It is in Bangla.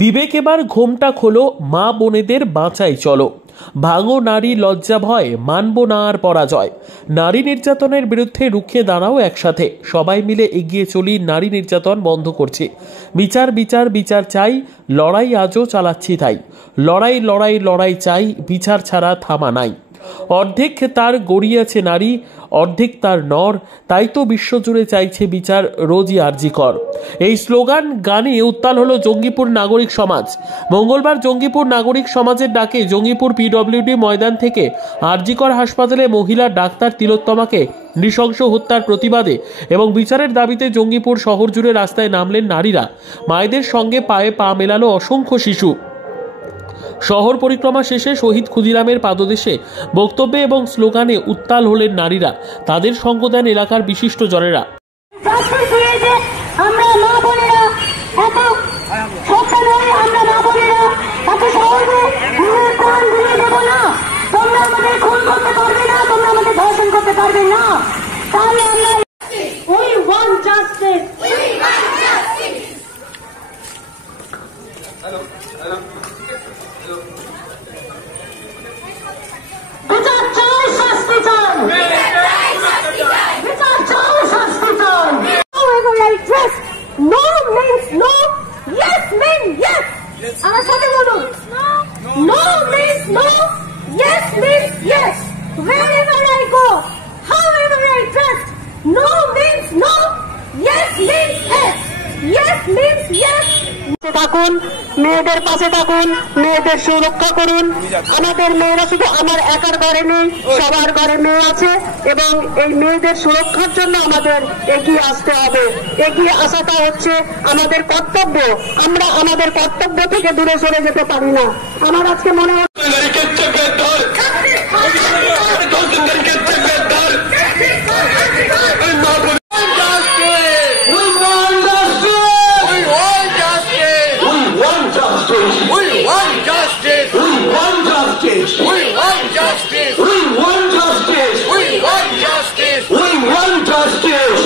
বিবেক এবার ঘোমটা খোলো, মা বোনেদের বাঁচাই চলো, ভাঙো নারী লজ্জা ভয়, মানব না আর পরাজয়। নারী নির্যাতনের বিরুদ্ধে রুখে দাঁড়াও একসাথে, সবাই মিলে এগিয়ে চলি, নারী নির্যাতন বন্ধ করছি। বিচার বিচার বিচার চাই, লড়াই আজও চালাচ্ছি তাই, লড়াই লড়াই লড়াই চাই, বিচার ছাড়া থামা নাই। অর্ধেক তার গড়িয়েছে নারী, অর্ধেক তার নর, তাই তো বিশ্বজুড়ে চাইছে বিচার, রোজই আরজি কর। এই স্লোগান গানে উত্তাল হলো জঙ্গিপুর নাগরিক সমাজ। মঙ্গলবার জঙ্গিপুর নাগরিক সমাজের ডাকে জঙ্গিপুর পিডব্লিউডি ময়দান থেকে আরজিকর হাসপাতালে মহিলা ডাক্তার তিলোত্তমাকে নৃশংস হত্যার প্রতিবাদে এবং বিচারের দাবিতে জঙ্গিপুর শহর জুড়ে রাস্তায় নামলেন নারীরা। মায়েদের সঙ্গে পায়ে পা মেলালো অসংখ্য শিশু। শহর পরিক্রমা শেষে শহীদ ক্ষুদিরামের পাদদেশে বক্তব্যে এবং স্লোগানে উত্তাল হলেন নারীরা। তাদের সঙ্গ দেন এলাকার বিশিষ্ট জনেরা। No means no, yes means yes. আমার সাথে বলুন, no means no, yes means yes. Wherever I go, however I dress, no means no, yes means yes, yes means yes. থাকুন, মেয়েদের পাশে থাকুন, মেয়েদের সুরক্ষা করুন। আমাদের মেয়েরা শুধু আমার একার ঘরে নেই, সবার ঘরে মেয়ে আছে এবং এই মেয়েদের সুরক্ষার জন্য আমাদের এগিয়ে আসতে হবে। এগিয়ে আসাটা হচ্ছে আমাদের কর্তব্য। আমরা আমাদের কর্তব্য থেকে দূরে সরে যেতে পারি না। আমার আজকে মনে হচ্ছে We want justice.